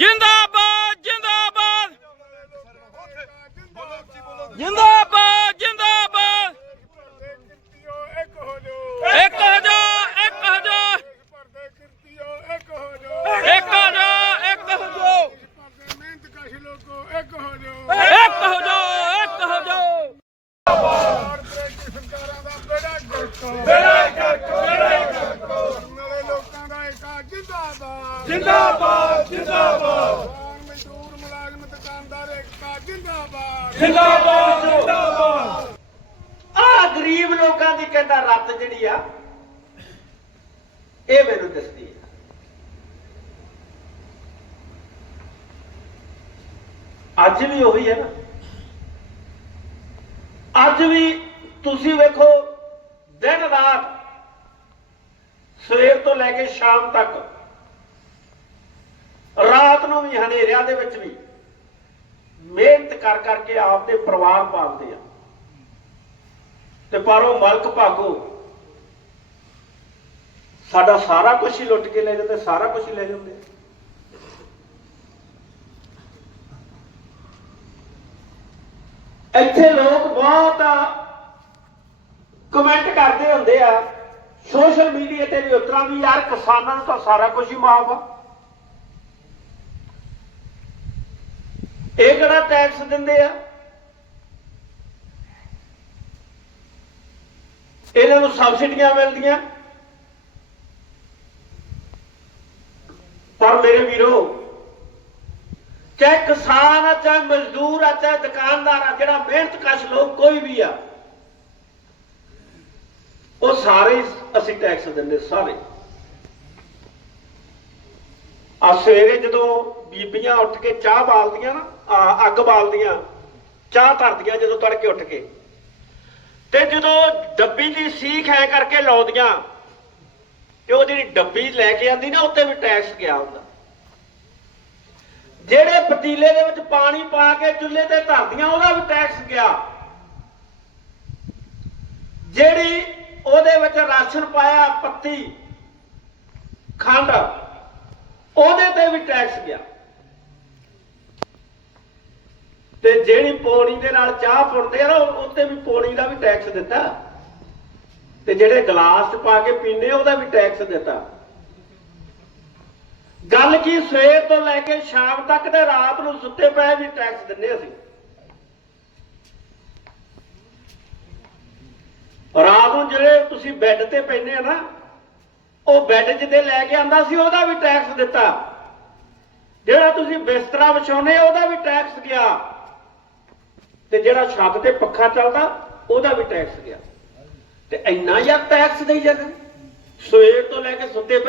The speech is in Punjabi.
ਜਿੰਦਾਬਾਦ ਜਿੰਦਾਬਾਦ। ਜਿੰਦਾਬਾਦ ਜਿੰਦਾਬਾਦ। ਇੱਕ ਹੋ ਜਾ ਇੱਕ ਹੋ ਜਾ ਇੱਕ ਹੋ ਜਾ ਇੱਕ ਹੋ ਜਾ ਇੱਕ ਹੋ ਜਾ ਇੱਕ ਹੋ ਜਾ ਇੱਕ ਹੋ ਜਿੰਦਾਬਾਦ ਜਿੰਦਾਬਾਦ। ਜਿੰਦਾਬਾਦ ਮਜ਼ਦੂਰ ਮੁਲਾਜ਼ਮ ਦੁਕਾਨਦਾਰ ਏਕਤਾ ਜਿੰਦਾਬਾਦ। ਜਿੰਦਾਬਾਦ ਜਿੰਦਾਬਾਦ। ਆ ਗਰੀਬ ਲੋਕਾਂ ਦੀ ਕਹਿੰਦਾ ਰੱਤ ਜਿਹੜੀ ਆ ਇਹ ਮੈਨੂੰ ਦਿਸਦੀ ਹੈ ਅੱਜ ਵੀ ਉਹੀ ਹੈ ਨਾ। ਅੱਜ ਵੀ ਤੁਸੀਂ ਵੇਖੋ ਦਿਨ ਰਾਤ ਸਵੇਰ ਤੋਂ ਲੈ ਕੇ ਸ਼ਾਮ ਤੱਕ ਨੂੰ ਵੀ, ਹਨੇਰਿਆਂ ਦੇ ਵਿੱਚ ਵੀ ਮਿਹਨਤ ਕਰ ਕਰਕੇ ਆਪਦੇ ਪਰਿਵਾਰ ਪਾਲਦੇ ਆ। ਤੇ ਪਰ ਉਹ ਮਲਕ ਭਾਗੋ, ਸਾਡਾ ਸਾਰਾ ਕੁਝ ਹੀ ਲੁੱਟ ਕੇ ਲੈ ਜਾਂਦੇ, ਸਾਰਾ ਕੁਝ ਹੀ ਲੈ ਜਾਂਦੇ। ਇੱਥੇ ਲੋਕ ਬਹੁਤ ਕਮੈਂਟ ਕਰਦੇ ਹੁੰਦੇ ਆ, ਸੋਸ਼ਲ ਮੀਡੀਆ ਤੇ ਵੀ ਉਤਰਾਂ ਵੀ, ਯਾਰ ਕਿਸਾਨਾਂ ਨੂੰ ਤਾਂ ਸਾਰਾ ਕੁਝ ਹੀ ਮਾਫ ਆ। ਇਹ ਕਿਹੜਾ ਟੈਕਸ ਦਿੰਦੇ ਆ? ਇਹਨਾਂ ਨੂੰ ਸਬਸਿਡੀਆਂ ਮਿਲਦੀਆਂ। ਪਰ ਮੇਰੇ ਵੀਰੋ, ਚਾਹੇ ਕਿਸਾਨ ਆ, ਚਾਹੇ ਮਜ਼ਦੂਰ ਆ, ਚਾਹੇ ਦੁਕਾਨਦਾਰ ਆ, ਜਿਹੜਾ ਮਿਹਨਤ ਕਸ਼ ਲੋਕ ਕੋਈ ਵੀ ਆ, ਉਹ ਸਾਰੇ ਅਸੀਂ ਟੈਕਸ ਦਿੰਦੇ ਸਾਰੇ। ਆ ਸਵੇਰੇ ਜਦੋਂ ਬੀਬੀਆਂ ਉੱਠ ਕੇ ਚਾਹ ਬਾਲਦੀਆਂ ਨਾ ਆ, ਅੱਗ ਬਾਲਦੀਆਂ ਚਾਹ ਧਰਦੀਆਂ ਜਦੋਂ ਤੜਕੇ ਉੱਠ ਕੇ। ਤੇ ਜਦੋਂ ਡੱਬੀ ਦੀ ਸੀਖ ਐ ਕਰਕੇ ਲਾਉਂਦੀਆਂ ਤੇ ਉਹ ਜਿਹੜੀ ਡੱਬੀ ਲੈ ਕੇ ਆਂਦੀ ਨਾ ਉੱਤੇ ਵੀ ਟੈਕਸ ਗਿਆ ਹੁੰਦਾ। ਜਿਹੜੇ ਪਤੀਲੇ ਦੇ ਵਿੱਚ ਪਾਣੀ ਪਾ ਕੇ ਚੁੱਲ੍ਹੇ ਤੇ ਧਰਦੀਆਂ ਉਹਦਾ ਵੀ ਟੈਕਸ ਗਿਆ। ਜਿਹੜੀ ਉਹਦੇ ਵਿੱਚ ਰਾਸ਼ਨ ਪਾਇਆ ਪੱਤੀ ਖੰਡ ਉਹਦੇ ਤੇ ਵੀ ਟੈਕਸ ਗਿਆ। ਤੇ ਜਿਹੜੀ ਪੌਣੀ ਦੇ ਨਾਲ ਚਾਹ ਪੁਣਦੇ ਆ ਨਾ ਉਹ- ਉੱਤੇ ਵੀ ਪੌਣੀ ਦਾ ਵੀ ਟੈਕਸ ਦਿੱਤਾ। ਤੇ ਜਿਹੜੇ ਗਲਾਸ ਪਾ ਕੇ ਪੀਂਦੇ, ਉਹਦਾ ਵੀ ਟੈਕਸ ਦਿੱਤਾ। ਗੱਲ ਕੀ, ਸਵੇਰ ਤੋਂ ਲੈ ਕੇ ਸ਼ਾਮ ਤੱਕ ਤੇ ਰਾਤ ਨੂੰ ਸੁੱਤੇ ਪਏ ਵੀ ਟੈਕਸ ਦਿੰਦੇ ਅਸੀਂ। ਰਾਤ ਨੂੰ ਜਿਹੜੇ ਤੁਸੀਂ ਬੈੱਡ ਤੇ ਪੈਂਦੇ ਆ ਨਾ ਉਹ ਬੈੱਡ ਜਿਹਦੇ ਲੈ ਕੇ ਆਂਦਾ ਸੀ, ਉਹਦਾ ਵੀ ਟੈਕਸ ਦਿੱਤਾ। ਜਿਹੜਾ ਤੁਸੀਂ ਬਿਸਤਰਾ ਵਿਛਾਉਨੇ ਉਹਦਾ ਵੀ ਟੈਕਸ ਗਿਆ। ਤੇ ਜਿਹੜਾ ਛੱਤ ਤੇ ਪੱਖਾ ਚੱਲਦਾ, ਉਹਦਾ ਵੀ ਟੈਕਸ ਗਿਆ। ਤੇ ਇੰਨਾ ਯਾਰ ਟੈਕਸ ਦੇਈ ਜਾਂਦੇ ਸਵੇਰ ਤੋਂ ਲੈ ਕੇ ਸੁੱਤੇ ਪਏ